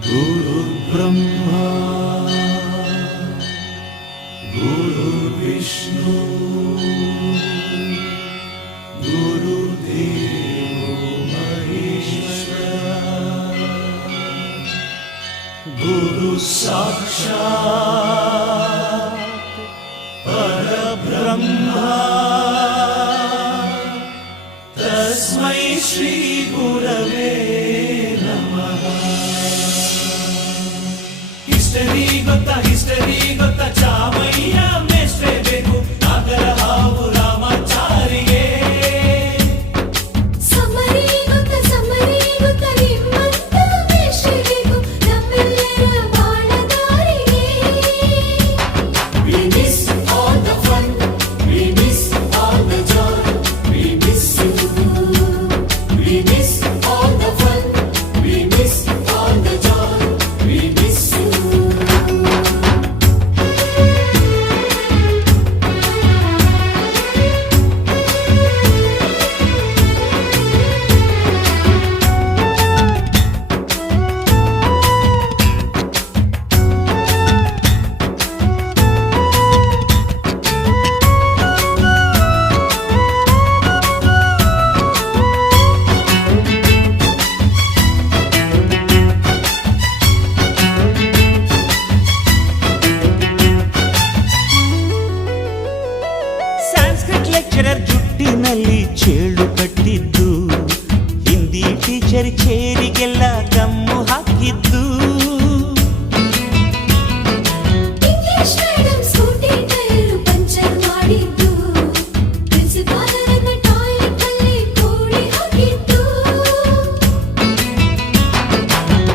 गुरुर्ब्रह्मा गुरुर्विष्णु गुरुदेवो महेश्वरः गुरु साक्षात् परब्रह्मा तस्मै श्री गुरवे नमः। ಹಿಸ್ಟರಿ ಗೊತ್ತಾ ಚಾಮಯ್ಯ ಮೇಷ್ಟ್ರೆ ಬೇಕು ನಾಗರ ಹಾವು ರಾಮಾಚಾರಿಗೆ. ಸಮರಿ ಗೊತ್ತಾ ನಿಮ್ಮಂತ ಮೇಷ್ಟ್ರೆ ಬೇಕು ನಮ್ಮೆಲ್ಲರ ಬಾಳದಾರಿಗೆ. We miss all the fun, we miss all the joy, we miss you. We miss all the fun, we miss all the joy, we miss you. Sanskrit lecturer ಜುಟ್ಟಿನಲ್ಲಿ ಚೇಳು ಕಟ್ಟಿದ್ದು, ಹಿಂದಿ ಟೀಚರ್ ಚೇರಿಗೆಲ್ಲ ಗಮ್ಮು ಹಾಕಿದ್ದು, English madam scooty tyre puncture ಮಾಡಿದ್ದು, ಪ್ರಿನ್ಸಿಪಾಲರನ್ನ toilet ಅಲ್ಲಿ ಕೋಳಿ ಹಾಕಿದ್ದು,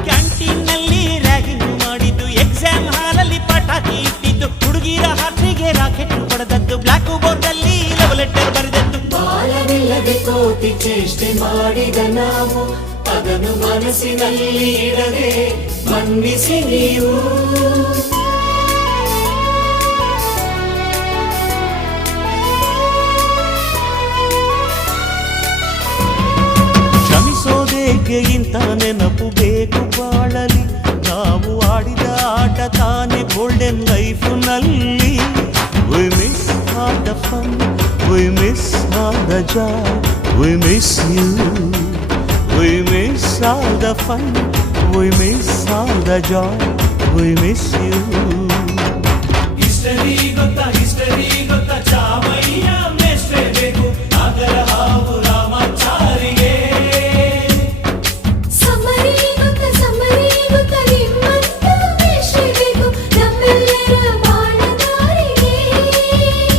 ಕ್ಯಾಂಟೀನ್ನಲ್ಲಿ ರ್ಯಾಗಿಂಗ್ ಮಾಡಿದ್ದು, ಎಕ್ಸಾಮ್ ಹಾಲಲ್ಲಿ ಪಟಾಕಿ ಇಟ್ಟಿದ್ದು, ಹುಡುಗಿರ ಹಾಸಿಗೆ ರಾಕೆಟ್ ಹೊಡೆದದ್ದು, ಬ್ಲಾಕ್ ಬೋರ್ಡ್ ಅಲ್ಲಿ ಲವ್ ಲೆಟರ್ ಬರೆದದ್ದು. ಬಾಲವಿಲ್ಲದೆ ಕೋಟಿ ಚೇಷ್ಟೆ ಮಾಡಿದ ನಾವು ಅದನ್ನು ಮನಸ್ಸಿನಲ್ಲಿ ಇಡದೆ ಮನ್ನಿಸಿ ನೀವು. ಕ್ಷಮಿಸೋದೇಕೆ ಇಂಥ ನೆನಪು ಬೇಕು ಬಾಳಲಿ, ನಾವು ಆಡಿದ ಆಟ ತಾನೇ golden ಲೈಫ್ನಲ್ಲಿ. We miss all the fun, we miss all the joy, we miss you. We miss all the fun, we miss all the joy, we miss you. History ಗೊತ್ತಾ